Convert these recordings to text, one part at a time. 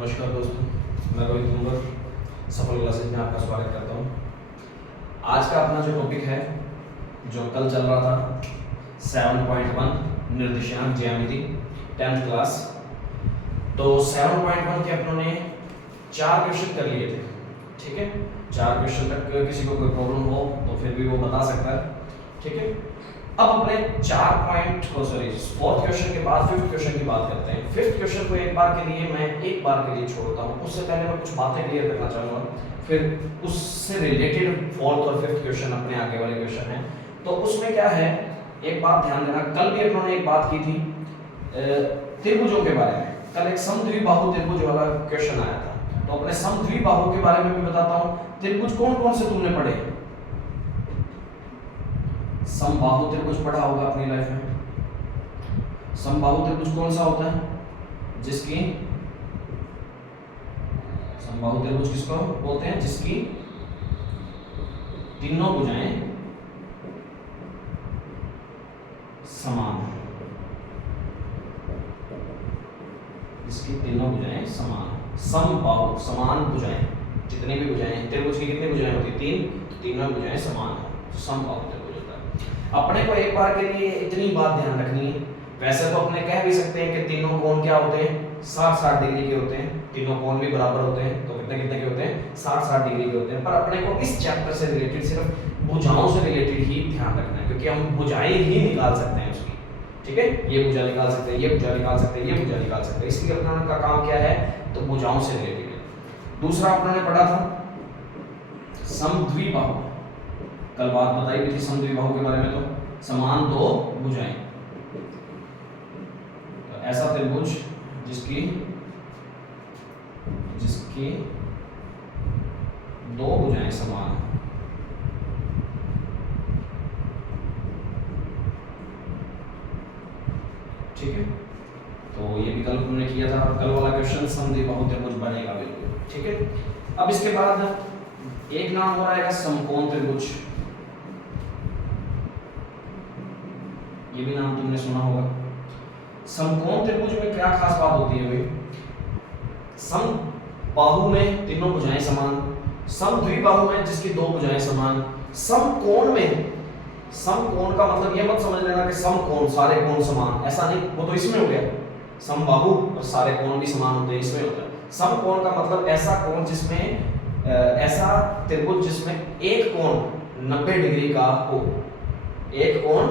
नमस्कार दोस्तों, मैं रोहित कुंवर सफल क्लासेज में आपका स्वागत करता हूँ। आज का अपना जो टॉपिक है, जो कल चल रहा था 7.1 निर्देशांक ज्यामिति 10th क्लास। तो 7.1 के अपनों ने 4 क्वेश्चन कर लिए थे। ठीक है, 4 क्वेश्चन तक किसी को कोई प्रॉब्लम हो तो फिर भी वो बता सकता है। ठीक है, अब अपने 4th क्वेश्चन के बाद 5th क्वेश्चन की बात करते हैं। 5th क्वेश्चन को एक बार के लिए छोड़ता हूँ। उससे पहले मैं कुछ बातें क्लियर करना चाहूँगा, फिर उससे रिलेटेड 4th और 5th क्वेश्चन अपने आगे वाले क्वेश्चन हैं। तो उसमें क्या है, एक बात ध्यान देना, कल भी अपनों ने एक बात की थी त्रिभुजों के बारे में। कल एक समद्विबाहु त्रिभुज वाला क्वेश्चन आया था, तो अपने समद्विबाहु के बारे में भी बताता हूँ। त्रिभुज कौन कौन से तुमने पढ़े? समबाहु त्रिभुज पढ़ा होगा अपनी लाइफ में। समबाहु त्रिभुज कौन सा होता है? जिसकी समबाहु त्रिभुज किसको बोलते हैं? जिसकी तीनों भुजाएं समान हैं। जिसकी तीनों भुजाएं समान, समबाहु, समान भुजाएं। जितनी भी भुजाएं, त्रिभुज की कितनी भुजाएं होती? 3, तीनों भुजाएं समान हैं, समबाहु त्रिभुज। अपने को एक बार के लिए इतनी बात ध्यान रखनी है। वैसे तो अपने कह भी सकते हैं कि तीनों कोण क्या होते हैं? 60-60 डिग्री के होते हैं। तीनों कोण भी बराबर होते हैं, तो कितने कितने के होते हैं? 60-60 डिग्री के होते हैं। पर अपने को इस चैप्टर से रिलेटेड सिर्फ भुजाओं से रिलेटेड ही ध्यान रखना है, क्योंकि हम भुजाएं ही निकाल सकते हैं उसकी। ठीक है, ये भुजा निकाल सकते हैं, ये भुजा निकाल सकते हैं, ये भुजा निकाल सकते हैं। इसलिए अपना का काम क्या है? तो भुजाओं से रिलेटेड है। दूसरा अपने पढ़ा था समद्विबाहु। कल बात बताई भी थी समद्विबाहु के बारे में। तो समान दो भुजाएं, तो ऐसा त्रिभुज जिसकी दो भुजाएं समान हैं। ठीक है, तो ये भी कल हमने किया था। कल वाला क्वेश्चन समद्विबाहु त्रिभुज बनेगा बिल्कुल। ठीक है, अब इसके बाद एक नाम हो रहेगा समकोण त्रिभुज। ये भी नाम तुमने सुना होगा। समकोण त्रिभुज में क्या खास बात होती है भाई? समबाहु में तीनों भुजाएं समान, समद्विबाहु में जिसकी दो भुजाएं समान, समकोण में, समकोण का मतलब ये मत समझ लेना कि समकोण सारे कोण समान, ऐसा नहीं। वो तो इसमें हो गया समबाहु, और सारे कोण भी समान होते हैं, इसमें होता है। समकोण का मतलब ऐसा कोण जिसमें ऐसा त्रिभुज जिसमें एक कोण 90 डिग्री का हो, एक कोण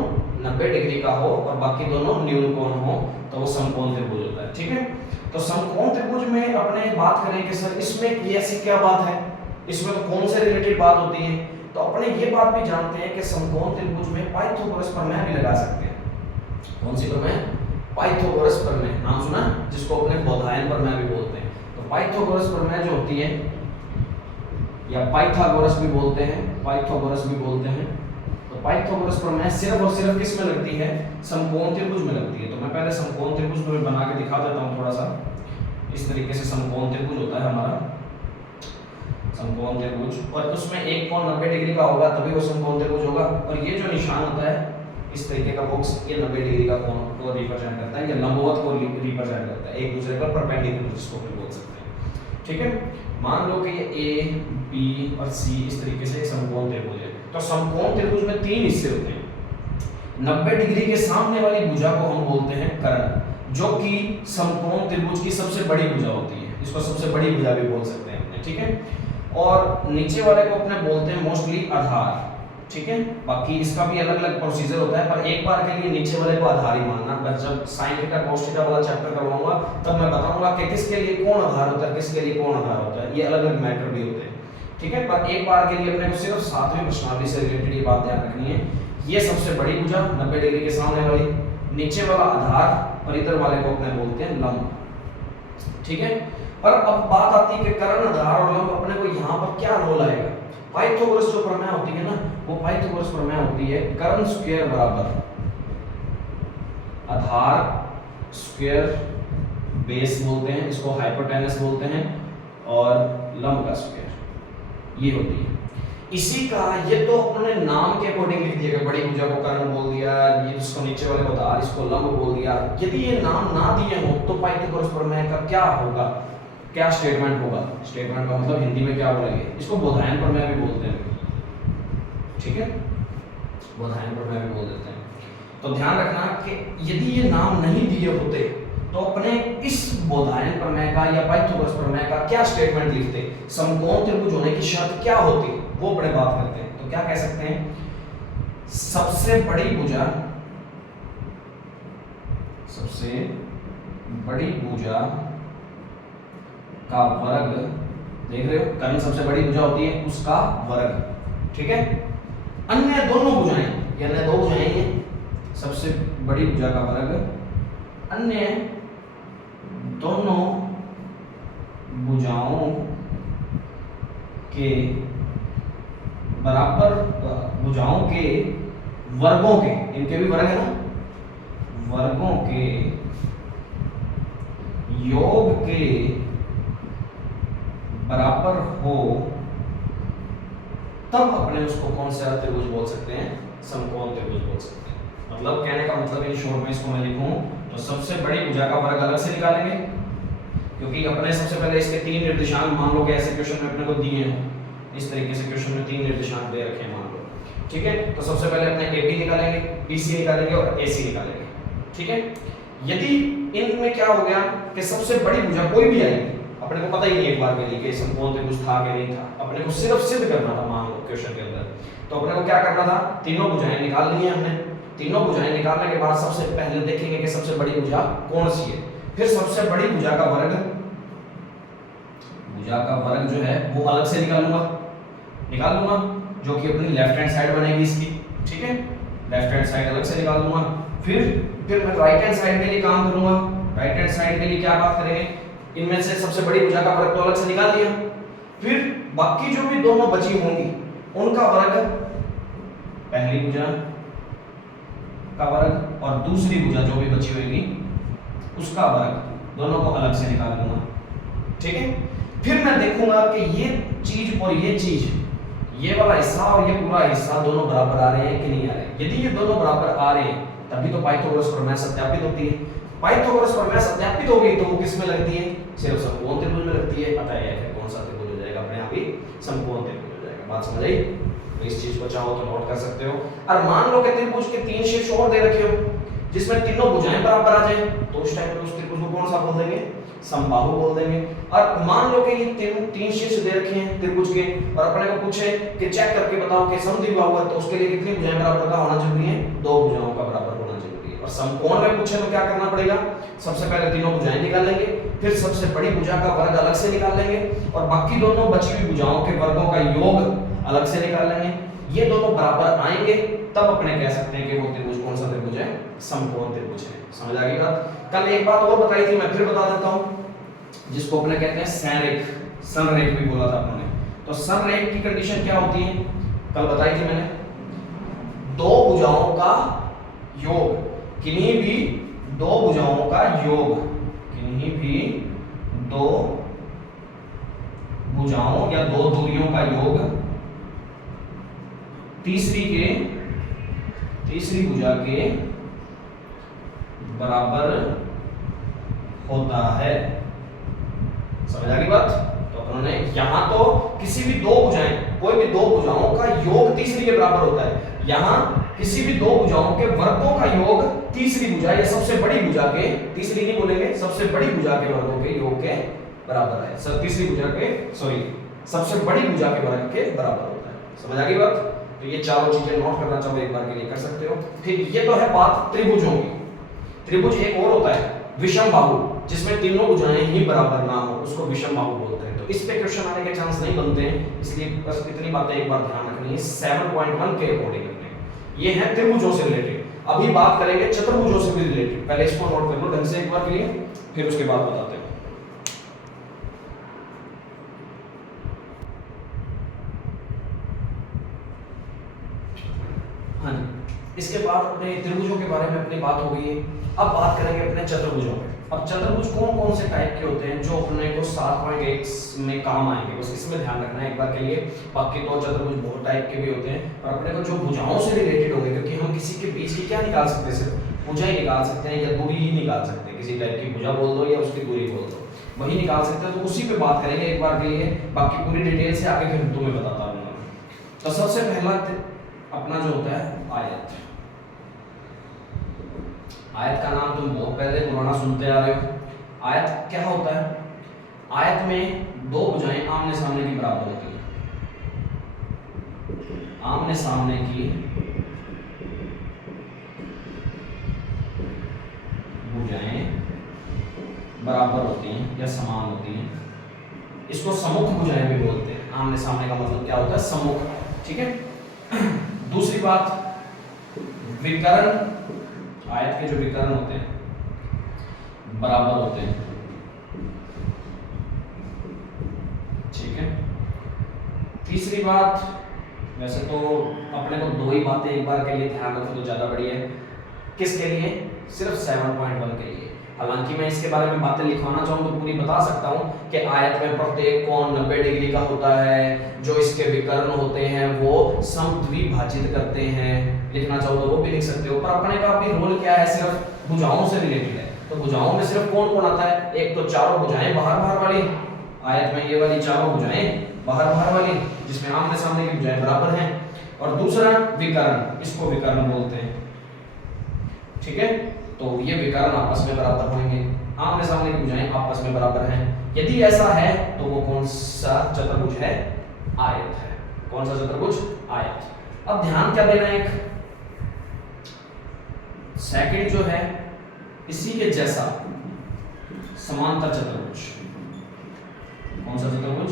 90 डिग्री का हो और बाकी दोनों न्यून कोण हो, तो वो समकोण त्रिभुज होता है। ठीक है, तो समकोण त्रिभुज में अपने बात करें कि सर इसमें ये ऐसी क्या बात है, इसमें तो कौन से रिलेटेड बात होती है? तो अपने ये बात भी जानते हैं कि समकोण त्रिभुज में पाइथागोरस प्रमेय भी लगा सकते हैं। कौन सी प्रमेय? पाइथागोरस प्रमेय। नाम सुना, जिसको अपने बोधायन प्रमेय भी बोलते हैं। तो पाइथागोरस प्रमेय जो होती है, या पाइथागोरस भी बोलते हैं, पाइथागोरस भी बोलते हैं। तो पाइथागोरस प्रमेय सिर्फ और सिर्फ किस में लगती है? समकोण त्रिभुज में लगती है। तो मैं पहले समकोण त्रिभुज में बना के दिखा देता हूँ थोड़ा सा। इस तरीके से समकोण त्रिभुज होता है हमारा, समकोण त्रिभुज, और उसमें एक कोण 90 डिग्री का होगा तभी वो समकोण त्रिभुज होगा। और ये जो निशान होता है इस तरीके का बॉक्स, ये 90 डिग्री का कोण को रिप्रेजेंट करता है, या लंबवत को रिप्रेजेंट करता है, एक दूसरे पर परपेंडिकुलर जिसको भी बोल सकते हैं। ठीक है, मान लो कि ये ए, बी और सी इस तरीके से समकोण त्रिभुज है। तो समकोण त्रिभुज में 3 हिस्से होते हैं। 90 डिग्री के सामने वाली भुजा को हम बोलते हैं कर्ण, जो कि समकोण त्रिभुज की सबसे बड़ी भुजा होती है। इसको सबसे बड़ी भुजा भी बोल सकते हैं अपने। ठीक है, और नीचे वाले को अपने बोलते हैं मोस्टली आधार। ठीक है, बाकी इसका भी अलग अलग प्रोसीजर होता है, पर एक बार के लिए नीचे वाले को आधार ही मानना। बस जब साइन थीटा cos थीटा वाला चैप्टर करवाऊंगा तब मैं बताऊंगा कि किसके लिए कौन आधार होता है, किसके लिए कौन आधार होता है। ये अलग अलग मैटर भी होते हैं। ठीक है, पर एक बार के लिए अपने को सिर्फ 7वीं प्रश्नावली से रिलेटेड ये बात ध्यान रखनी है। ये सबसे बड़ी भुजा 90 डिग्री के सामने वाली, नीचे वाला आधार, और इधर वाले को अपने बोलते हैं लंब। ठीक है, पर अब बात आती है कि कर्ण, आधार और लंब अपने को यहाँ पर क्या रोल आएगा? पाइथागोरस जो प्रमेय होती है ना, वो पाइथागोरस प्रमेय होती है कर्ण स्क्वायर बराबर आधार स्क्वायर बेस बोलते हैं, इसको हाइपोटेनस बोलते हैं, और लंब का स्क्वायर ये होती है। इसी का ये तो अपने नाम के अकॉर्डिंग लिख दिया, बड़ी भुजा को कर्ण बोल दिया, ये इसको नीचे वाले को आधार, इसको लंब बोल दिया। यदि ये नाम ना दिए हो तो पाइथागोरस प्रमेय का क्या होगा? क्या स्टेटमेंट होगा, स्टेटमेंट का मतलब हिंदी में क्या बोलेंगे, इसको बोधायन प्रमेय भी बोलते हैं, ठीक है, बोधायन प्रमेय भी बोल देते हैं। तो ध्यान रखना कि यदि ये नाम नहीं दिए होते तो अपने इस बोधायन प्रमेय का या पाइथागोरस प्रमेय का क्या स्टेटमेंट लिखते, समकोण त्रिभुज होने की शर्त क्या होती, वो बड़े बात करते हैं। तो क्या कह सकते हैं, सबसे बड़ी भुजा, सबसे बड़ी भुजा का वर्ग, देख रहे हो कर्ण सबसे बड़ी भुजा होती है उसका वर्ग, ठीक है, अन्य दोनों भुजाएं, ये अन्य दो भुजाएं हैं, सबसे बड़ी भुजा का वर्ग अन्य दोनों भुजाओं के बराबर, भुजाओं के वर्गों के, इनके भी वर्ग है ना, वर्गों के योग के बराबर हो, तब अपने उसको कौन सा त्रिभुज बोल सकते हैं, समकोण त्रिभुज बोल सकते हैं। मतलब कहने का मतलब इन शॉर्ट में इसको मैं लिखूं तो सबसे बड़ी भुजा का वर्ग अलग से निकालेंगे, क्योंकि अपने सबसे पहले इसके तीन निर्देशांक, मान लो कि ऐसे क्वेश्चन में अपने को दिए हो, इस तरीके से क्वेश्चन में तीन निर्देशांक दे रखे हैं मान लो, ठीक है, तो सबसे पहले अपने AB निकालेंगे, BC निकालेंगे और AC निकालेंगे, ठीक है। यदि इनमें क्या हो गया कि सबसे बड़ी भुजा कोई भी आएगी, अपने को पता ही नहीं एक बार के लिए कि समकोण त्रिभुज था कि नहीं था, अपने को सिर्फ सिद्ध करना था मान लो क्वेश्चन के अंदर, तो अपने को क्या करना था, तीनों भुजाएं निकाल ली हैं हमने, तीनों भुजाएं निकालने के बाद सबसे पहले देखेंगे कि सबसे बड़ी भुजा कौन सी है, फिर सबसे बड़ी भुजा का वर्ग, भुजा का वर्ग जो है वो अलग से निकाल लूंगा, जो कि अपनी लेफ्ट हैंड साइड बनेगी इसकी, ठीक है, लेफ्ट हैंड साइड अलग से निकाल दूंगा, फिर मैं राइट हैंड साइड के लिए काम करूंगा, राइट हैंड साइड के लिए क्या बात करेंगे, इनमें से सबसे बड़ी भुजा का वर्ग तो अलग से निकाल दिया, फिर बाकी जो भी दोनों बची होंगी उनका वर्ग, पहली भुजा का वर्ग और दूसरी भुजा जो भी बची होगी उसका वर्ग, दोनों को अलग से निकाल दूंगा, ठीक है। फिर मैं देखूंगा कि ये चीज और ये चीज, ये वाला हिस्सा और ये पूरा हिस्सा दोनों बराबर आ रहे हैं कि नहीं आ रहे हैं। यदि ये दोनों बराबर आ रहे हैं तभी तो पाइथागोरस प्रमेय सत्यापित होती है। पाइथागोरस प्रमेय सत्यापित होगी तो वो किस में लगती है, सिर्फ समकोण त्रिभुज में लगती है। अतः यह कौन सा त्रिभुज हो जाएगा, अपने आप ही समकोण त्रिभुज हो जाएगा। बात समझ आई? तो इस चीज को चाहो तो नोट कर सकते हो। और मान लो कि त्रिभुज के तीन शीर्ष और दे रखे हो जिसमें तीनों भुजाएं बराबर आ जाए, तो उस टाइम पे उस त्रिभुज को कौन सा बोल देंगे, समबाहु बोल देंगे। और मान लो कि ये तीन शीर्ष दे रखे हैं त्रिभुज के और अपने को पूछे कि चेक करके बताओ कि समद्विबाहु है, तो उसके लिए कितनी भुजाएं बराबर का होना जरूरी है, दो भुजाओं का बराबर होना जरूरी है। और समकोण में पूछे तो क्या करना पड़ेगा, सबसे पहले तीनों भुजाएं निकाल लेंगे, फिर सबसे बड़ी भुजा का वर्ग अलग से निकाल लेंगे और बाकी दोनों बची हुई भुजाओं के वर्गों का योग अलग से निकाल लेंगे। ये दोनों बराबर आएंगे तब अपने कह सकते हैं कि वो त्रिभुज कौन सा त्रिभुज है, समकोण त्रिभुज है। समझ आ गई बात? कल एक बात और बताई थी, मैं फिर बता देता हूं, जिसको अपने कहते हैं संरेख, संरेख भी बोला था अपने। तो संरेख की कंडीशन क्या होती है, कल बताई थी मैंने, दो भुजाओं का योग, किन्हीं भी दो भुजाओं का योग, किन्हीं भी दो भुजाओं या दो दूरियों का योग तीसरी भुजा के बराबर होता है। समझ आ गई बात? तो उन्होंने यहां तो किसी भी दो भुजाएं, कोई भी दो भुजाओं का योग तीसरी के बराबर होता है, यहां किसी भी दो भुजाओं के वर्गों का योग तीसरी भुजा या सबसे बड़ी भुजा के, तीसरी नहीं बोलेंगे, सबसे बड़ी भुजा के वर्गों के योग के बराबर है। तीसरी भुजा के, सॉरी, सबसे बड़ी भुजा के वर्ग के बराबर होता है। समझ आ गई बात? तो ये चारों चीजें नोट करना चाहो एक बार के लिए कर सकते हो। फिर ये तो है बात त्रिभुजों की। त्रिभुज एक और होता है विषम बाहु, जिसमें तीनों भुजाएं ही बराबर ना हो, उसको विषम बाहु बोलते हैं। तो इस पे क्वेश्चन आने के चांस नहीं बनते हैं, इसलिए बस इतनी बातें एक बार ध्यान रखनी है 7.1 के अकॉर्डिंग अपने। ये है त्रिभुजों से रिलेटेड। अभी बात करेंगे चतुर्भुजों से भी रिलेटेड। पहले इसको नोट कर लो ढंग से एक बार के लिए, फिर उसके बाद बताते हैं। हाँ जी, इसके बाद अपने त्रिभुजों के बारे में अपनी बात हो गई है। अब बात करेंगे अपने चतुर्भुजों पे। अब चतुर्भुज कौन कौन से टाइप के होते हैं जो अपने को 7.1 में काम आएंगे, बस इसमें ध्यान रखना है एक बार के लिए। बाकी तो चतुर्भुज बहुत टाइप के भी होते हैं, पर अपने को जो भुजाओं से रिलेटेड होंगे, क्योंकि हम किसी के बीच की क्या निकाल सकते हैं, सिर्फ भुजा ही निकाल सकते हैं या दूरी ही निकाल सकते हैं। किसी टाइप की भुजा बोल दो या उसकी दूरी बोल दो, वही निकाल सकते हैं, तो उसी पे बात करेंगे एक बार के लिए, बाकी पूरी डिटेल से आगे फिर तुम्हें बताता रहूंगा। तो सबसे पहला अपना जो होता है आयत। आयत का नाम तुम बहुत पहले पुराना सुनते आ रहे हो। आयत क्या होता है? आयत में दो भुजाएं आमने सामने की बराबर होती है, आमने सामने की भुजाएं बराबर होती हैं या समान होती हैं, इसको सम्मुख भुजाएं भी बोलते हैं। आमने सामने का मतलब क्या होता है? सम्मुख, ठीक है। दूसरी बात, विकर्ण, आयत के जो विकर्ण होते हैं बराबर होते हैं, ठीक है। तीसरी बात, वैसे तो अपने को दो ही बातें एक बार के लिए ध्यान रखो तो ज्यादा बढ़िया है। किसके लिए? सिर्फ 7.1 के लिए। हालांकि मैं इसके बारे में बातें लिखवाना चाहूँ तो पूरी बता सकता हूँ कि आयत में प्रत्येक कोण 90 डिग्री का होता है, जो इसके विकर्ण होते हैं वो समद्विभाजित करते हैं। लिखना चाहो तो वो भी लिख सकते हो, पर अपने का भी रोल क्या है? सिर्फ भुजाओं से रिलेटेड है। तो भुजाओं में सिर्फ कौन कौन आता है? एक तो चारों भुजाएं बाहर बाहर वाली, आयत में ये वाली चारों भुजाएं बाहर बाहर वाली जिसमें आमने सामने की भुजाएं बराबर हैं, और दूसरा विकर्ण, इसको विकर्ण बोलते हैं, ठीक है। तो ये विकर्ण आपस में बराबर होंगे, आमने सामने की भुजाएं आपस में बराबर हैं। यदि ऐसा है तो वो कौन सा चतुर्भुज है? आयत है। कौन सा चतुर्भुज? आयत। अब ध्यान क्या देना, एक सेकंड जो है इसी के जैसा समांतर चतुर्भुज। कौन सा चतुर्भुज?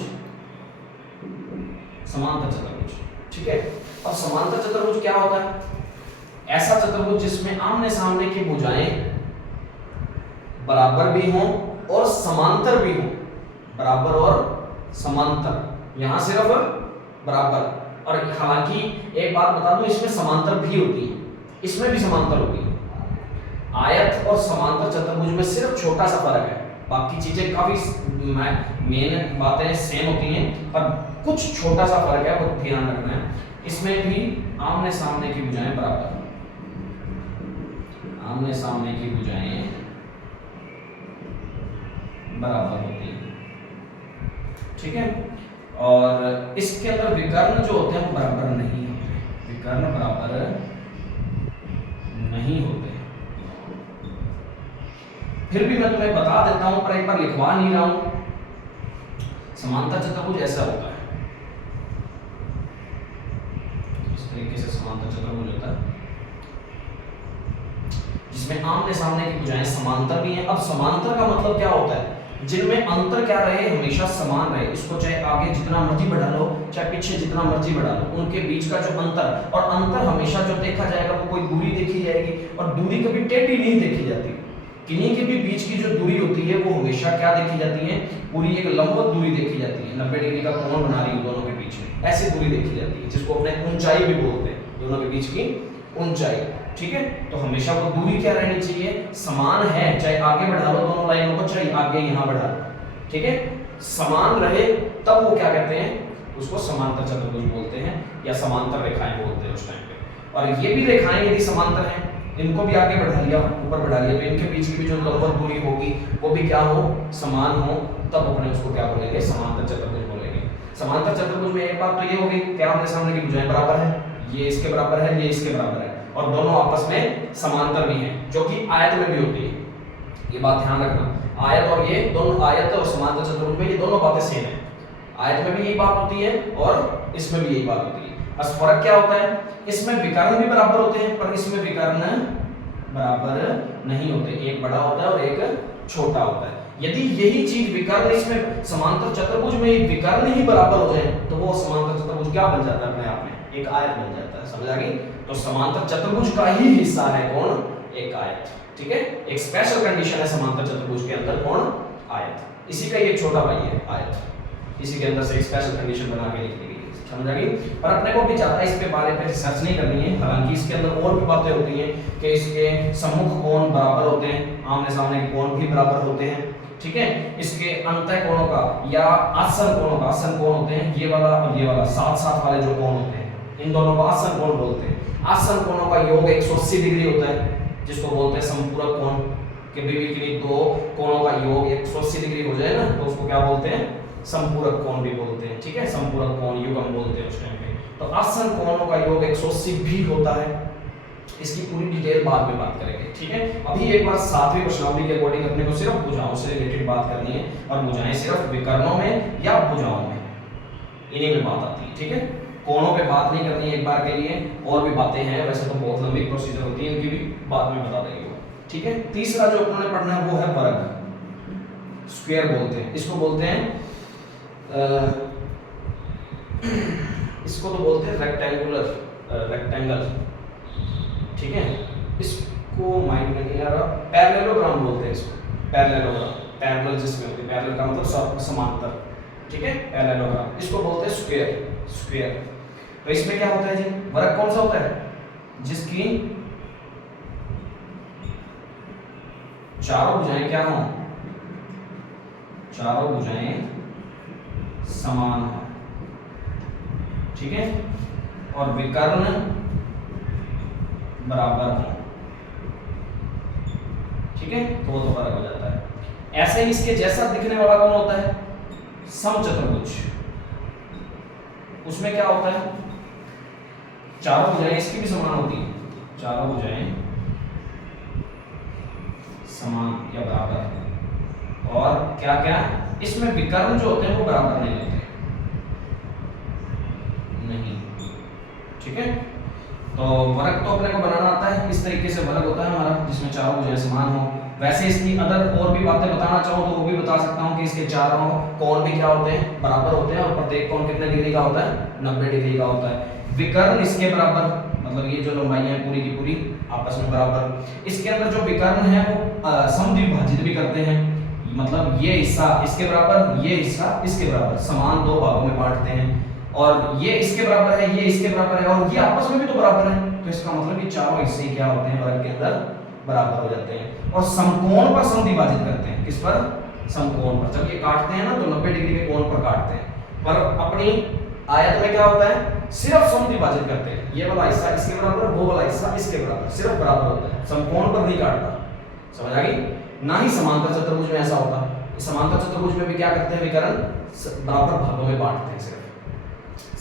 समांतर चतुर्भुज, ठीक है। अब समांतर चतुर्भुज क्या होता है? ऐसा चतुर्भुज जिसमें आमने सामने की भुजाएं बराबर भी हों और समांतर भी हों। बराबर और समांतर, यहां सिर्फ बराबर। और हालांकि एक बात बता दूं, इसमें समांतर भी होती है, इसमें भी समांतर होती है। आयत और समांतर चतुर्भुज में सिर्फ छोटा सा फर्क है, बाकी चीजें काफी मेन बातें सेम होती हैं, पर कुछ छोटा सा फर्क है, वो ध्यान रखना है। इसमें भी आमने सामने की भुजाएं बराबर, आमने सामने की भुजाएं बराबर होती हैं, ठीक है। और इसके अंदर विकर्ण जो होते हैं वो बराबर नहीं होते, विकर्ण बराबर नहीं होते। फिर भी मैं तुम्हें बता देता हूं, पर एक बार लिखवा नहीं रहा हूं। समांतर चतुर्भुज ऐसा होता है, इस तरीके से समांतर चतुर्भुज होता है जिसमें आमने सामने की भुजाएं समांतर भी हैं। अब समांतर का मतलब क्या होता है? जिनमें अंतर क्या रहे? हमेशा समान रहे। इसको चाहे आगे जितना मर्जी बढ़ा लो, चाहे पीछे जितना मर्जी बढ़ा लो, उनके बीच का जो अंतर, और अंतर हमेशा जो देखा जाएगा वो कोई दूरी देखी जाएगी, और दूरी कभी टेढ़ी नहीं देखी जाती। किन्हीं के भी बीच की जो दूरी होती है वो हमेशा क्या देखी जाती है? पूरी एक लंबवत दूरी देखी जाती है। 90 डिग्री का कोण बना रही है दोनों के बीच में, ऐसी दूरी देखी जाती है, जिसको अपने ऊंचाई भी बोलते हैं, दोनों के बीच की ऊंचाई, ठीक है। तो हमेशा वो दूरी क्या रहनी चाहिए? समान है, चाहे आगे बढ़ा लो दोनों लाइनों को, चाहे आगे यहाँ बढ़ा लो, ठीक है। समान रहे तब वो क्या कहते हैं? उसको समांतर चतुर्भुज बोलते हैं, या समांतर रेखाएं बोलते हैं उस टाइम पे। और ये भी रेखाएं यदि समांतर हैं, इनको भी आगे बढ़ा लिया, ऊपर बढ़ा लिया, तो इनके बीच की भी जो लंबवत दूरी होगी वो भी क्या हो? समान हो, तब अपने उसको क्या बोलेंगे? समांतर चतुर्भुज बोलेंगे। समांतर चतुर्भुज में एक बात तो ये होगी कि आमने सामने की भुजाएं बराबर है, ये इसके बराबर है, ये इसके बराबर है, और दोनों आपस में समांतर भी हैं, जो कि आयत में भी होती है। ये बात ध्यान रखना, आयत और ये दोनों, आयत और समांतर चतुर्भुज में ये दोनों बातें सेम है। आयत में भी यही बात होती है और इसमें भी यही बात होती है। बस फर्क क्या होता है? इसमें विकर्ण भी बराबर होते हैं, पर इसमें विकर्ण बराबर नहीं होते, एक बड़ा होता है और एक छोटा होता है। यदि यही चीज विकर्ण, इसमें समांतर चतुर्भुज में विकर्ण ही बराबर हो जाए तो वो समांतर चतुर्भुज क्या बन जाता है? अपने आप में एक आयत बन जाता है। समझ आ गई? तो समांतर चतुर्भुज का ही हिस्सा है कौन? एक आयत, ठीक है। एक स्पेशल कंडीशन है समांतर चतुर्भुज के अंदर, कौन? आयत। इसी का एक छोटा भाई है आयत, इसी के अंदर से एक स्पेशल कंडीशन बना के लिख दी गई। समझ आ गई? पर अपने को भी ज्यादा इस पे बारे में रिसर्च नहीं करनी है, हालांकि इसके अंदर और भी बातें होती हैं कि इसके सम्मुख कोण बराबर होते हैं, आमने सामने के कोण भी बराबर होते हैं, ठीक है। इसके अंतः कोणों का या आसन कोणों का, आसन कोण होते हैं ये वाला और ये वाला, साथ साथ वाले जो कोण होते हैं, इन दोनों को आसन कोण बोलते हैं। आसन कोणों का योग 180 डिग्री होता है, जिसको बोलते हैं समपूरक कोण, कभी भी किन्हीं दो कोणों का योग 180 डिग्री हो जाए ना तो उसको क्या बोलते हैं, समपूरक कोण भी बोलते हैं, ठीक है, समपूरक कोण युग्म बोलते हैं उस टाइम पे। तो आसन कोणों का योग 180 भी होता है, इसकी पूरी डिटेल बाद में बात करेंगे, ठीक है। अभी एक बार सातवीं प्रश्नावली के अकॉर्डिंग अपने को सिर्फ भुजाओं से रिलेटेड बात करनी है, और भुजाएं सिर्फ विकर्णों में या भुजाओं में, इन्हीं में बात आती है, ठीक है। कोणों पे बात नहीं करनी है एक बार के लिए, और भी बातें हैं, वैसे तो बहुत लंबी प्रोसीजर होती है, इनकी भी बाद में बता देंगे, ठीक है। तीसरा जो अपने पढ़ना है वो है वर्ग, स्क्वायर बोलते हैं इसको, बोलते हैं इसको तो बोलते हैं रेक्टेंगल, ठीक है। इसको माइंड में नहीं आ रहा, पैरेललोग्राम बोलते हैं इसको, पैरेललोग्राम, पैरेलल जिसमें होती है, पैरेलल का मतलब समांतर, ठीक है, पैरेललोग्राम, इसको बोलते हैं स्क्वायर। तो इसमें क्या होता है जी, वर्ग कौन सा होता है, जिसकी चारों भुजाएं क्या हों, चारों भुजाएं समान हो, ठीक है, और विकर्ण बराबर हो, ठीक है, तो वो तो वर्ग हो जाता है। ऐसे ही इसके जैसा दिखने वाला कौन होता है, समचतुर्भुज। उसमें क्या होता है, चारों भुजाएं इसकी भी समान होती है, चारों भुजाएं समान या बराबर, और क्या क्या इसमें विकर्ण जो होते हैं वो बराबर नहीं होते, नहीं, ठीक है। तो वर्ग तो अपने को बनाना आता है, इस तरीके से वर्ग होता है हमारा, जिसमें चारों भुजाएं समान हो। वैसे इसकी अदर और भी बातें बताना चाहूँ तो वो भी बता सकता हूँ कि इसके चारों कोण भी क्या होते हैं, बराबर होते हैं, और प्रत्येक कोण कितने डिग्री का होता है, 90 डिग्री का होता है। विकर्ण इसके बराबर, मतलब ये जो लंबाई है पूरी की पूरी आपस में बराबर। इसके अंदर जो विकर्ण है वो समद्विभाजित भी करते हैं, मतलब ये हिस्सा इसके बराबर, ये हिस्सा इसके बराबर, समान दो भागों में बांटते हैं, और ये इसके बराबर है, ये इसके बराबर है, और ये आपस में भी तो बराबर है। तो इसका मतलब ये चारों हिस्से क्या होते हैं, वर्ग के अंदर बराबर हो जाते हैं। और समकोण पर समद्विभाजित करते हैं, किस पर, समकोण पर। जब ये काटते हैं ना तो 90 डिग्री के कोण पर काटते हैं, पर अपनी आयत में क्या होता है, सिर्फ समद्विभाजित करते हैं, ये वाला हिस्सा इसके बराबर, वो वाला हिस्सा इसके बराबर, सिर्फ बराबर होता है, समकोण पर नहीं काटता, समझ आ गई। ना ही समांतर चतुर्भुज में ऐसा होता, समांतर चतुर्भुज में भी क्या करते हैं, विकर्ण बराबर भागों में बांटते हैं, सिर्फ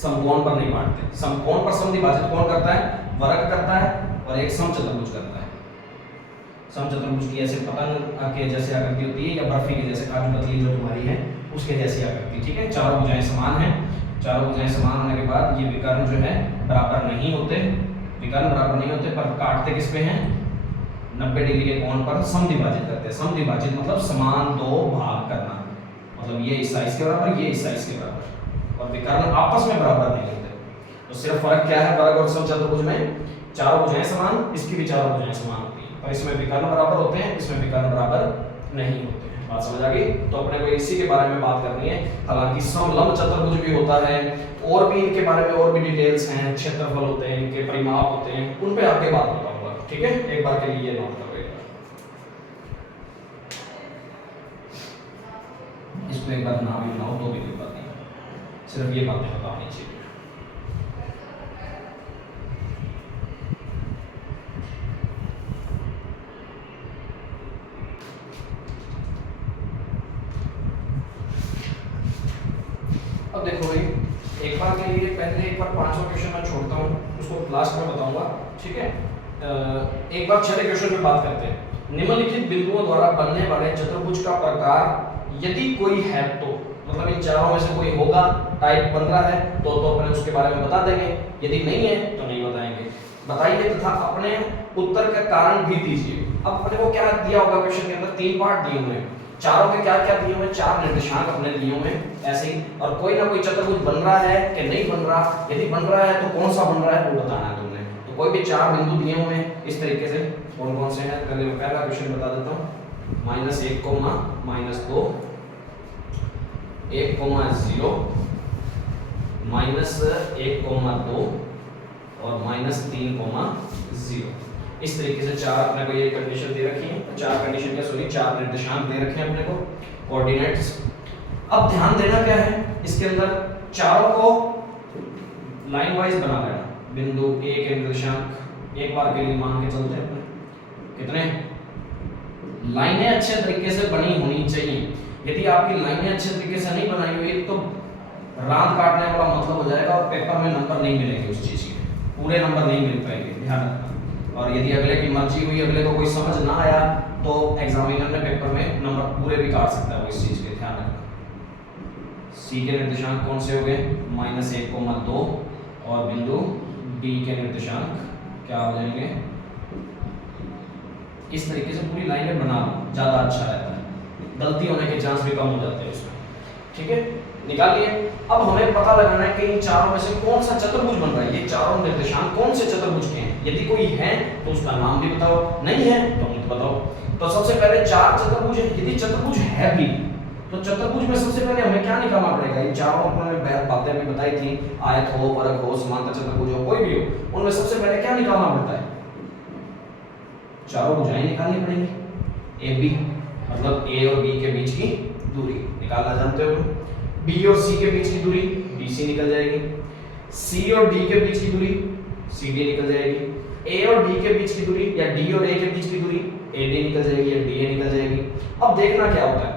समकोण पर नहीं बांटते। समकोण पर समद्विभाजित कौन करता है, वर्ग करता है, और एक समचतुर्भुज करता है। समचतुर्भुज की ऐसे पतंग के जैसे आकृति होती है, या बर्फी के जैसे काजू कतली जो तुम्हारी है उसके जैसी आकृति, ठीक है। चारों भुजाएं समान हैं, चारों भुजाएं समान होने के बाद ये विकर्ण जो है बराबर नहीं होते, विकर्ण बराबर नहीं होते, पर काटते किस पे हैं, 90 डिग्री के कोण पर समद्विभाजित करते हैं। समद्विभाजित मतलब समान दो भाग करना, मतलब ये हिस्सा इसके बराबर, ये हिस्सा इसके बराबर, और विकर्ण आपस में बराबर नहीं होते। तो सिर्फ फर्क क्या है, वर्ग और समचतुर्भुज में चारों भुजाएं समान, इसकी भी चारों भुजाएं समान होती है, पर इसमें विकर्ण बराबर होते हैं, इसमें विकर्ण बराबर नहीं होते हैं। बात समझ आ गई। तो अपने को इसी के बारे में बात करनी है। हालांकि समलंब चतुर्भुज भी होता है, और भी इनके बारे में और भी डिटेल्स हैं, क्षेत्रफल होते हैं, इनके परिमाप होते हैं, उन पे आगे बात बताऊंगा, ठीक है। एक बार के लिए ये नोट कर लेना, इसको एक बार ना भी बनाओ तो भी कोई बात नहीं, सिर्फ ये बातें पता होनी चाहिए। अब देखो भाई, एक बार के लिए पहले एक बार पांचवा क्वेश्चन मैं छोड़ता हूँ, उसको लास्ट में बताऊंगा, ठीक है। एक बार छठे क्वेश्चन पे बात करते हैं। निम्नलिखित बिंदुओं द्वारा बनने वाले चतुर्भुज का प्रकार यदि कोई है तो, मतलब इन चारों में से कोई होगा, टाइप बन रहा है तो अपने उसके बारे में बता देंगे, यदि नहीं है तो नहीं बताएंगे। बताइए तथा अपने उत्तर का कारण भी दीजिए। अब अपने को क्या दिया होगा क्वेश्चन के अंदर, 3 पार्ट दिए हुए हैं, चारों के क्या क्या दिए हुए, 4 निर्देशांक अपने दिए हुए ऐसे ही, और कोई ना कोई चतुर्भुज बन रहा है कि नहीं बन रहा, यदि बन रहा है तो कौन सा बन रहा है वो बताना है तुमने। तो कोई भी 4 बिंदु दिए हुए हैं इस तरीके से, कौन कौन से हैं, पहले मैं पहला क्वेश्चन बता देता हूँ। -1, -2, 1, 0, -1, -2 और -3, 0। इस तरीके से 4 अपने को ये कंडीशन दे रखी है, 4 कंडीशन क्या, सॉरी 4 निर्देशांक दे रखे हैं अपने को, कोऑर्डिनेट्स। अब ध्यान देना क्या है, इसके अंदर चारों को लाइन वाइज बना लेना। बिंदु A के निर्देशांक एक बार के लिए मान के चलते हैं अपने कितने, लाइनें अच्छे तरीके से बनी होनी चाहिए। यदि आपकी लाइनें अच्छे तरीके से नहीं बनाई हुई तो रात काटने वाला मतलब हो जाएगा और पेपर में नंबर नहीं मिलेंगे, उस चीज के पूरे नंबर नहीं मिल पाएंगे, ध्यान रखना। और यदि अगले की मर्जी हुई, अगले को कोई समझ ना आया तो एग्जामिनर ने पेपर में नंबर पूरे भी काट सकता है वो, इस चीज के ध्यान रखना। सी के निर्देशांक कौन से हो गए, -1,2 और बिंदु डी के निर्देशांक क्या हो जाएंगे। इस तरीके से पूरी लाइनें बना लो, ज्यादा अच्छा रहता है, गलती होने के चांस भी कम हो जाते हैं उसमें। ठीक है, निकाल लिए। अब हमें पता लगाना है कि इन चारों में से कौन सा चतुर्भुज बन रहा है, ये चारों निर्देशांक कौन से चतुर्भुज के हैं। यदि कोई है तो उसका नाम भी बताओ, नहीं है तो मत बताओ। तो सबसे पहले चार चतुर्भुज है, यदि चतुर्भुज है भी तो चतुर्भुज में सबसे पहले हमें क्या निकालना पड़ेगा। ये चारों अपने बातें भी बताई थी, आयत हो, वर्ग हो, समांतर चतुर्भुज हो, कोई भी हो, उनमें सबसे पहले क्या निकालना पड़ता है, चारों भुजाएं निकालनी पड़ेंगी। ए बी मतलब ए और बी के बीच की दूरी निकालना जानते हो। बी और सी के बीच की दूरी बी सी निकल जाएगी। सी और डी के बीच की दूरी सी डी निकल जाएगी। ए और डी के बीच की दूरी या डी और ए के बीच की दूरी ए डी निकल जाएगी या डी ए निकल जाएगी। अब देखना क्या होता है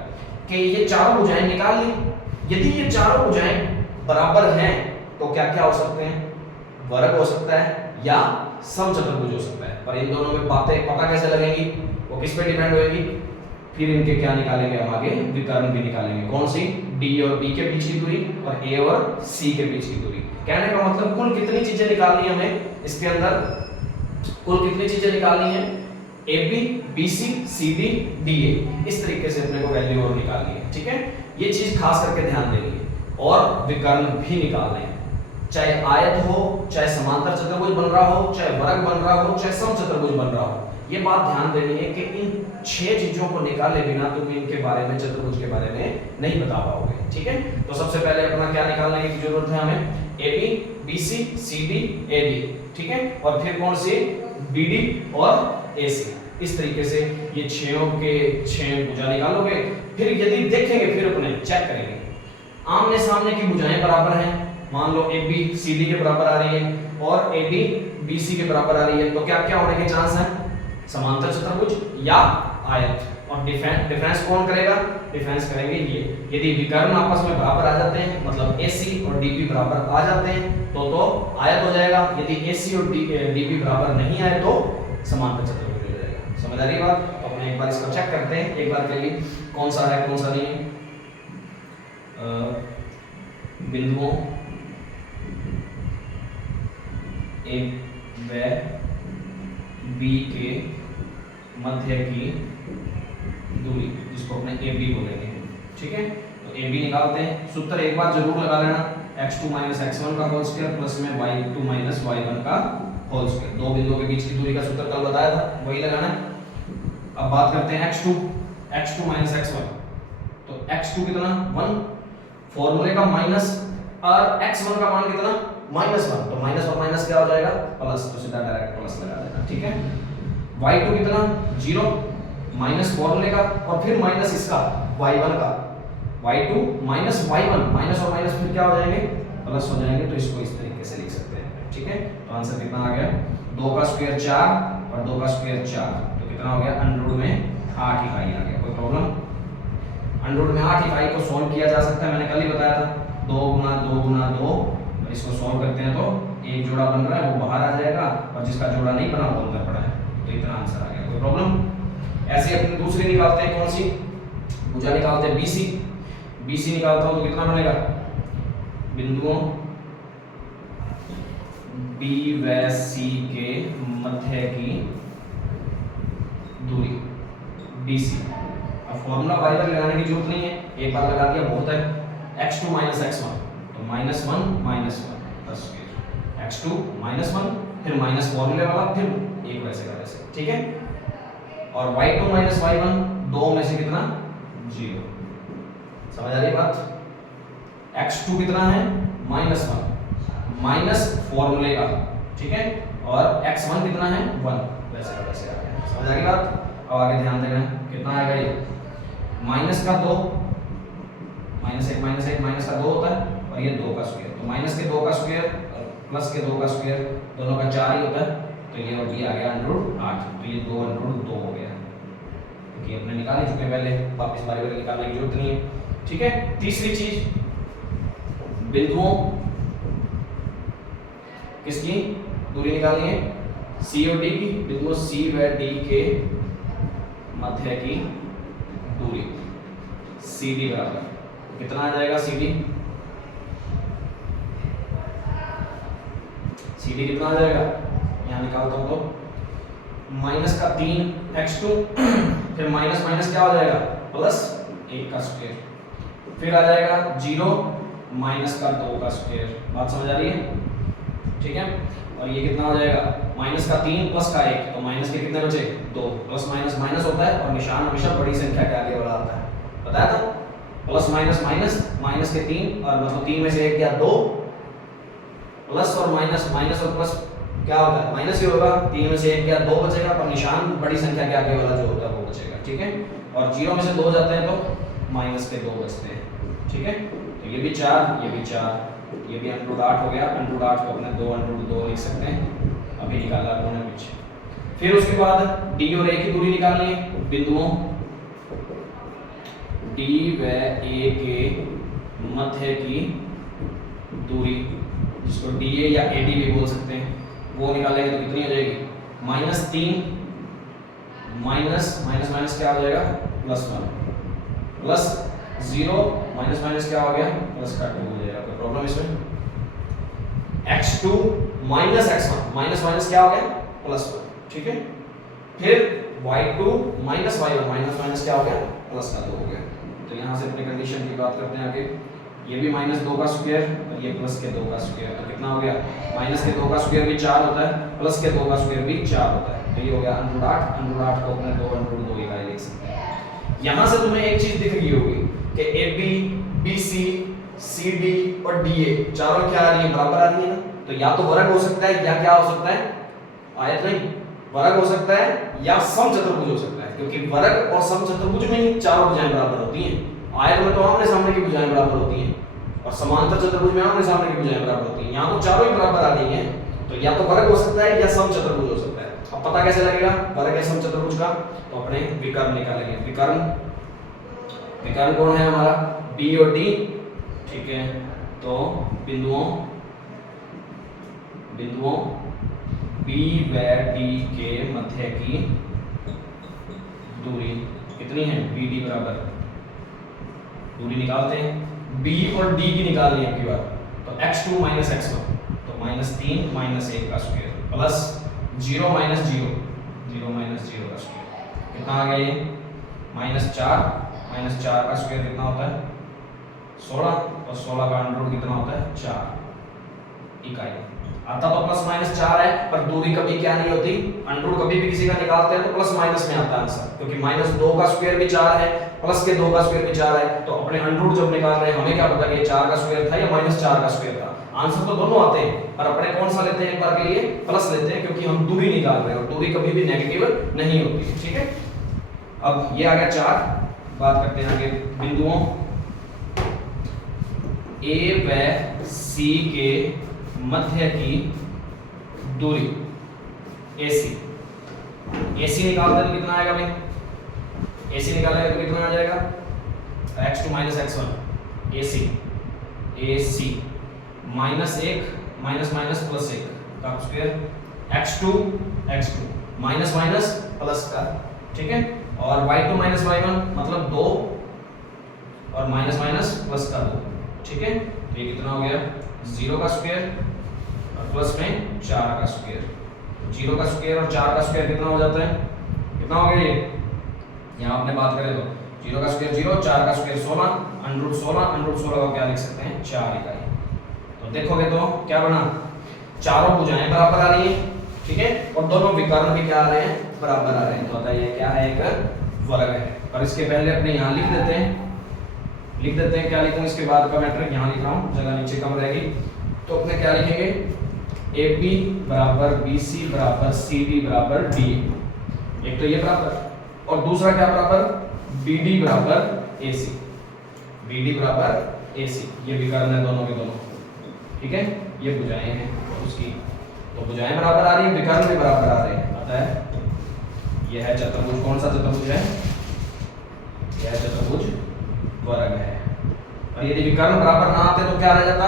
कि ये चारों भुजाएं निकाल ली। यदि ये चारों भुजाएं बराबर हैं तो क्या क्या हो सकते हैं, वर्ग हो सकता है या समचतुर्भुज हो सकता है। पर इन दोनों में बातें पता कैसे लगेंगी, वो किस पे डिपेंड होएगी। फिर इनके क्या निकालेंगे हम आगे, विकर्ण भी निकालेंगे। कौन सी, डी और बी के बीच की दूरी और ए और सी के बीच की दूरी। कहने का मतलब कुल कितनी चीजें निकालनी है हमें इसके अंदर, कुल कितनी चीजें निकालनी है, A B, B C, C D, D A. इस तरीके से अपने को वैल्यू और निकालनी है। ठीक है, ये चीज खास करके ध्यान देनी है। और विकर्ण भी निकालने हैं, चाहे आयत हो, चाहे समांतर चतुर्भुज बन रहा हो, चाहे वर्ग बन रहा हो, चाहे समचतुर्भुज बन रहा हो। ये बात ध्यान देनी है कि इन 6 चीजों को निकाले बिना तुम इनके बारे में, चतुर्भुज के बारे में नहीं बता पाओगे। ठीक है, तो सबसे पहले अपना क्या निकालने की जरूरत है हमें, A B, B C, C D, A D. ठीक है, और फिर कौन सी, बी डी और ए सी। इस तरीके से ये 6 के 6 भुजा निकालोगे। फिर यदि देखेंगे, फिर अपने चेक करेंगे आमने सामने की भुजाएं बराबर हैं, मान लो ए बी सी डी के बराबर आ रही है और ए डी बी सी के बराबर आ रही है, तो क्या क्या होने के चांस हैं, समांतर चतुर्भुज या आयत। और डिफरेंस कौन करेगा, डिफरेंस करेंगे ये। यदि विकर्ण आपस में बराबर आ जाते हैं, मतलब AC और DB बराबर आ जाते हैं तो आयत हो जाएगा। यदि AC और DB बराबर नहीं आए तो समांतर चतुर्भुज हो जाएगा। समझ आ रही है बात। तो अपने एक बार इसको चेक करते हैं एक बार के लिए, कौन सा है कौन सा नहीं है। बिंदुओं A व B के मध्य की दूरी, जिसको अपने AB बोलेंगे। ठीक है, तो AB निकालते हैं। सूत्र एक बार जरूर लगा लेना, x2 - x1 का होल स्क्वायर प्लस में y2 - y1 का होल स्क्वायर। दो बिंदुओं के बीच की दूरी का सूत्र कल बताया था, वही लगाना है। अब बात करते हैं x2 - x1। तो x2 कितना, 1, फॉर्मूले का माइनस, और x1 का मान कितना, -1। तो माइनस और माइनस क्या हो जाएगा, प्लस। तो सीधा डायरेक्ट प्लस लगा देना। ठीक है, y2 कितना, 0, माइनस फॉर्मूले का और फिर माइनस इसका y1 का, y2 माइनस y1, माइनस और माइनस फिर क्या हो जाएंगे, प्लस हो जाएंगे। तो इसको इस तरीके से लिख सकते हैं। ठीक है, तो आंसर कितना आ गया, 2 का स्क्वायर 4 और 2 का स्क्वायर 4, तो कितना हो गया, अंडर रूट में 8 इकाई आ गया। कोई प्रॉब्लम, अंडर रूट में 8 इकाई को सॉल्व किया जा सकता है, मैंने कल ही बताया था। 2 गुना 2 गुना 2, इसको सॉल्व करते हैं तो एक जोड़ा बन रहा है वो बाहर आ जाएगा और जिसका जोड़ा नहीं बना वो अंदर पड़ा है। तो इतना आंसर आ गया। कोई प्रॉब्लम। ऐसे अपने दूसरी निकालते हैं, कौन सी भुजा निकालते हैं, BC। BC निकालता हूं तो कितना बनेगा, बिंदुओं B व C के मध्य की दूरी BC। अब फॉर्मूला बार बार लगाने की जरूरत नहीं है, एक बार लगा दिया बहुत है। x2 - x1, तो -1 - 1 बस, x2 -1 फिर माइनस फॉर्मूले वाला, फिर एक वैसे का वैसे। ठीक है, और y2 - y1, दो में से कितना, 0। समझ आ रही बात। x2 कितना है, -1 माइनस फॉर्मूले का। ठीक है, और x1 कितना है, 1, वैसे का वैसे आ गया। समझ आ गई बात। अब आगे ध्यान देना, कितना आएगा ये, माइनस का 2, -1 - 1 माइनस का 2 होता है और ये 2 का स्क्वायर, तो माइनस के 2 का स्क्वायर और प्लस के 2 का स्क्वायर दोनों का 4 ही होता है। तो ये आ गया अंडर रूट 8, तो ये 2 अंडर रूट 2 हो गया। क्योंकि अपने निकाल ही चुके हैं पहले, वापस बारी बारी निकालने की जरूरत नहीं है। ठीक है, तीसरी चीज बिंदुओं किसकी दूरी निकालनी है, सी और डी की, बिंदुओं सी व डी के मध्य की दूरी सी डी बराबर कितना आ जाएगा, सी डी कितना आ जाएगा, यहाँ निकालता हूं तो माइनस का 3x2 फिर माइनस माइनस क्या हो जाएगा प्लस 1 का स्क्वायर, फिर आ जाएगा 0 माइनस का 2 का स्क्वायर। बात समझ आ रही है? ठीक है, और ये कितना हो जाएगा माइनस का 3 प्लस का 1, तो माइनस के कितने बचे 2, प्लस माइनस माइनस होता है और निशान हमेशा बड़ी संख्या के आगे बढ़ा होता है, बताया था। प्लस माइनस माइनस, माइनस के 3 और मतलब 3 में से 1 गया 2, प्लस और माइनस, माइनस और प्लस क्या होता है माइनस ही होगा, 3 में से 1 गया 2 बचेगा, पर निशान बड़ी संख्या के आगे वाला जो होता है वो बचेगा। ठीक है, और 0 में से 2 जाते हैं तो माइनस के 2 बचते हैं। ठीक है, तो ये भी 4, ये भी 4, ये भी √8 हो गया। √8 को अपने 2 लिख सकते हैं, अभी निकाला उन्होंने पीछे। फिर उसके बाद डी और ए की दूरी निकालनी है, बिंदुओं डी व ए के मध्य की दूरी, जिसको डी ए या ए डी भी बोल सकते हैं, वो निकालेंगे तो कितनी हो जाएगी -3 माइनस माइनस माइनस क्या हो जाएगा +1 प्लस 0 माइनस माइनस क्या हो गया प्लस का 2 हो जाएगा। कोई प्रॉब्लम इसमें? x2 minus x1 minus minus क्या हो गया +1। ठीक है, फिर y2 minus y1 minus minus क्या हो गया प्लस का 2 हो गया। तो यहाँ से अपनी कंडीशन की बात करते हैं आगे। ये भी -2 का स्क्वायर और ये प्लस के 2 का स्क्वायर, तो कितना हो गया माइनस के 2 का स्क्वायर भी 4 होता है, प्लस के 2 का स्क्वायर भी 4 होता है, तो ये हो गया √8 को अपने 2 इकाई लिख सकते हैं। यहाँ से तुम्हें एक चीज दिख गई होगी कि AB, BC, CD और DA चारों क्या आ रही है बराबर आ रही है ना, तो या तो वर्ग हो सकता है या क्या हो सकता है आयत नहीं, वर्ग हो सकता है या समचतुर्भुज हो सकता है, क्योंकि वर्ग और समचतुर्भुज में ही चारों भुजाएं बराबर होती हैं। आयत में तो आमने सामने की भुजाएं बराबर होती हैं और समांतर चतुर्भुज में आमने सामने की भुजाएं बराबर होती हैं। यहाँ तो चारों ही बराबर आ रही हैं, तो या तो वर्ग हो सकता है या समचतुर्भुज हो सकता है। अब पता कैसे लगेगा वर्ग या समचतुर्भुज का? तो अपने विकर्ण निकालेंगे। विकर्ण कौन है हमारा B और D। ठीक है, तो बिंदुओं B व D के मध्य की दूरी कितनी है BD बराबर, दूरी निकालते हैं B और D की निकालनी है बार, तो x2 माइनस x1 तो -3 माइनस 1 का स्क्वायर प्लस 0 माइनस 0 का स्क्वायर कितना आ गया ये -4 का स्क्वायर कितना होता है 16 और 16 का अंडर रूट कितना होता है 4 इकाई। आता तो प्लस माइनस 4 है, पर दूरी कभी क्या नहीं होती, अंडर रूट कभी भी किसी का निकालते हैं तो प्लस माइनस में आता है आंसर, क्योंकि -2 का स्क्वायर भी 4 है, प्लस के 2 का स्क्वायर भी 4 है, तो अपने अंडर रूट जब निकाल रहे हैं हमें क्या पता कि ये 4 का स्क्वायर था या -4 का स्क्वायर था। आंसर तो दोनों आते हैं, पर अपने कौन सा लेते हैं एक बार के लिए प्लस लेते हैं, क्योंकि हम दूरी निकाल रहे हैं और दूरी कभी भी नेगेटिव नहीं होती है। ठीक है, अब ये आ गया 4। बात करते हैं आगे बिंदुओं A व C के मध्य की दूरी AC निकालते तो कितना आएगा भाई, AC निकालेंगे तो कितना आ जाएगा x2 minus x1 AC -1 minus minus plus 1 का square x2 minus minus plus का। ठीक है, और y2 माइनस y1 मतलब 2 और माइनस माइनस प्लस का 2। ठीक है, तो ये कितना हो गया 0 का स्क्वायर और प्लस में 4 का स्क्वायर। 0 का स्क्वायर और 4 का स्क्वायर कितना हो जाता है, कितना हो गया ये, यहाँ आपने बात करें तो 0 का स्क्वायर 0, 4 का स्क्वायर 16, अंडर 16 को क्या लिख सकते हैं 4 इकाई। तो देखोगे तो क्या बना, चारों भुजाएं बराबर आ रही हैं। ठीक है, और दोनों विकर्ण भी क्या आ रहे हैं बराबर आ रहे हैं, तो बताइए क्या है, एक वर्ग है। पर इसके पहले अपने यहाँ लिख देते हैं क्या लिखूंगे इसके बाद का मैट्रिक यहाँ लिख रहा हूँ, जगह नीचे कम रहेगी, तो अपने क्या लिखेंगे AB बराबर BC बराबर CD बराबर DA, एक तो ये बराबर और दूसरा क्या बराबर BD बराबर AC ये विकर्ण है दोनों के दोनों। ठीक है, ये भुजाएं हैं उसकी, तो भुजाएं बराबर आ रही है, विकर्ण भी बराबर आ रहे हैं। पता है ये है चतुर्भुज, कौन सा चतुर्भुज है यदि विकर्ण बराबर ना आते तो क्या रह जाता,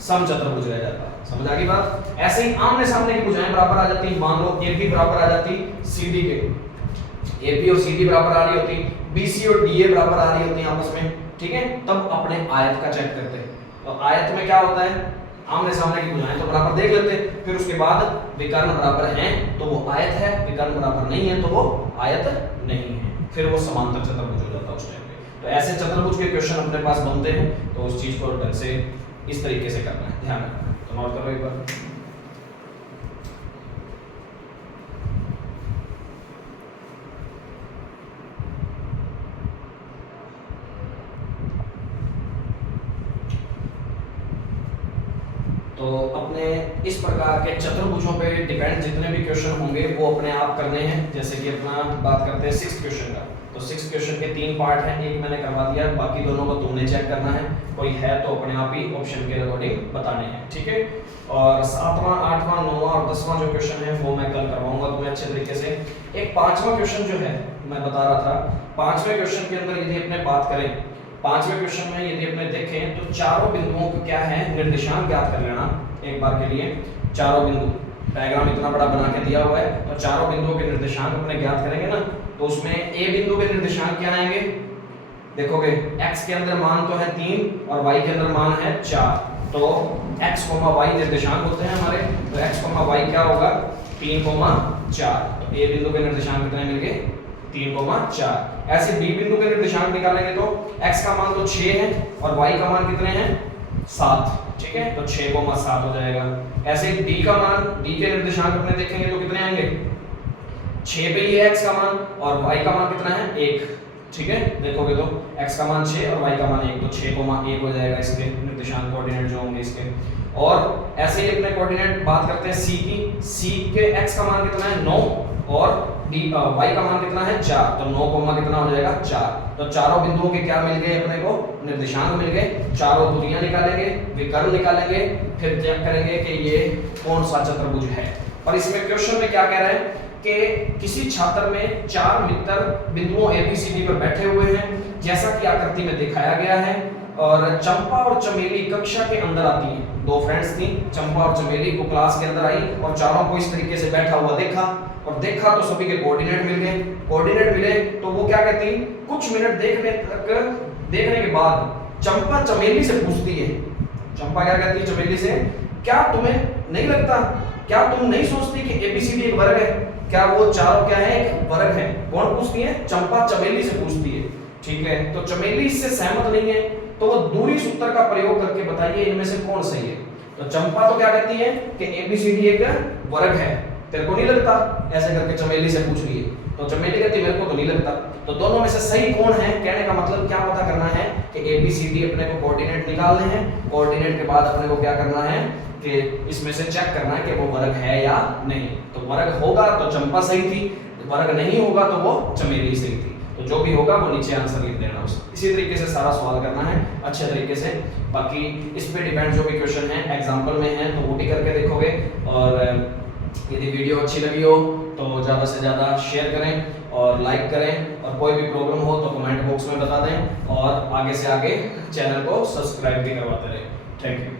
समचतुर्भुज रह जाता। समझ आ गई बात। ऐसे ही आमने सामने की भुजाएं बराबर आ जाती, मान लो AB बराबर आ जाती CD के, AB और CD बराबर आ रही होती, BC और DA बराबर आ रही होती आपस में, ठीक है। तब अपने आयत का चेक करते हैं। तो आयत में क्या होता है, आमने सामने की भुजाएं तो बराबर देख लेते, फिर उसके बाद विकर्ण बराबर हैं तो वो आयत है, विकर्ण बराबर नहीं है तो वो आयत नहीं है, फिर वो समांतर चतुर्भुज हो जाता है उस टाइम पे। तो ऐसे चतुर्भुज के क्वेश्चन अपने पास बनते हैं, तो उस चीज को ढंग से इस तरीके से करना है, ध्यान रखना। तो नोट करो एक बार। तो अपने इस प्रकार के चतुर्भुजों पे डिपेंड जितने भी क्वेश्चन होंगे वो अपने आप करने हैं। जैसे कि अपना बात करते हैं 6th क्वेश्चन का। तो 6th क्वेश्चन के 3 पार्ट हैं, एक मैंने करवा दिया, बाकी दोनों को तुमने चेक करना है, कोई है तो अपने आप ही ऑप्शन के अकॉर्डिंग बताने हैं, ठीक है। और 7वां 8वां 9वां और 10वां जो क्वेश्चन है वो मैं कल करवाऊंगा तुम्हें अच्छे तरीके से। एक 5वां क्वेश्चन जो है मैं बता रहा था, 5वें क्वेश्चन के अंदर यदि अपने बात करें, 5वें क्वेश्चन में यदि अपने देखें तो चारों बिंदुओं को क्या है, निर्देशांक ज्ञात कर लेना एक बार के लिए। चारों बिंदु, डायग्राम इतना बड़ा बना के दिया हुआ है, तो चारों बिंदुओं के निर्देशांक अपने ज्ञात करेंगे ना। तो उसमें A बिंदु के निर्देशांक क्या आएंगे, देखोगे x के अंदर मान तो है 3 और y के अंदर मान है 4, तो x, y निर्देशांक होते हैं हमारे, तो x, y क्या होगा 3, 4। तो A बिंदु के निर्देशांक कितने मिल गए, 3, 4। ऐसे B बिंदु के निर्देशांक निकालेंगे तो x का मान तो 6 है और y का मान कितने हैं 7, ठीक है, तो 6, 7 हो जाएगा। ऐसे D का मान, D के निर्देशांक अपने देखेंगे तो कितने आएंगे, 6 पे ही है x का मान और y का मान कितना है 1, ठीक है। देखोगे तो x का मान 6 और y का मान 1, तो 6, 1 हो जाएगा इसके निर्देशांक कोऑर्डिनेट जो होंगे इसके। और ऐसे ही अपने कोऑर्डिनेट बात करते हैं C की, C के x का मान कितना है 9 और y का मान कितना है 4, तो 9, कितना हो जाएगा 4। तो चारों बिंदुओं के क्या मिल गए अपने को, निर्देशांक मिल गए। चारों दूरियां निकालेंगे, विकर्ण निकालेंगे, फिर चेक करेंगे कि ये कौन सा चतुर्भुज है। और इसमें क्वेश्चन में क्या कह रहे हैं कि किसी छात्र में 4 मित्र बिंदुओं ABCD पर बैठे हुए हैं, जैसा कि आकृति में दिखाया गया है, और चंपा और चमेली कक्षा के अंदर आती हैं। 2 फ्रेंड्स थी, चंपा और चमेली को क्लास के अंदर आई और चारों को इस तरीके से बैठा हुआ देखा, और देखा तो सभी के कोऑर्डिनेट मिल गए। कोऑर्डिनेट मिले तो वो क्या कहती, कुछ मिनट देखने के बाद चंपा चमेली से पूछती है, चंपा क्या कहती है चमेली से, क्या तुम्हें नहीं लगता, क्या तुम नहीं सोचती कि ABCD एक वर्ग है, क्या वो चारों क्या है एक वर्ग है। कौन पूछती है, चंपा चमेली से पूछती है, ठीक है। तो चमेली इससे सहमत नहीं है, तो वो दूरी सूत्र का प्रयोग करके बताइए इनमें से कौन सही है। तो चंपा तो क्या कहती है कि ABCD एक वर्ग है, तेरे को नहीं लगता, ऐसे करके चमेली से पूछ रही है। तो चमेली कहती मेरे को तो नहीं लगता। तो दोनों में से सही कौन है, कहने का मतलब क्या पता करना है कि ABCD अपने को कोऑर्डिनेट निकालने हैं, कोऑर्डिनेट के बाद अपने को क्या करना है कि इसमें से चेक करना है कि वो वर्ग है या नहीं। तो वर्ग होगा तो चंपा सही थी, वर्ग नहीं होगा तो वो चमेली सही थी। तो जो भी होगा वो नीचे आंसर लिख देना उस। इसी तरीके से सारा सवाल करना है अच्छे तरीके से। बाकी इस पे डिपेंड जो भी क्वेश्चन है एग्जांपल में है तो वो भी करके देखोगे। और यदि वीडियो अच्छी लगी हो तो ज़्यादा से ज़्यादा शेयर करें और लाइक करें, और कोई भी प्रॉब्लम हो तो कमेंट बॉक्स में बता दें, और आगे से आगे चैनल को सब्सक्राइब भी करवाते रहें। Thank you.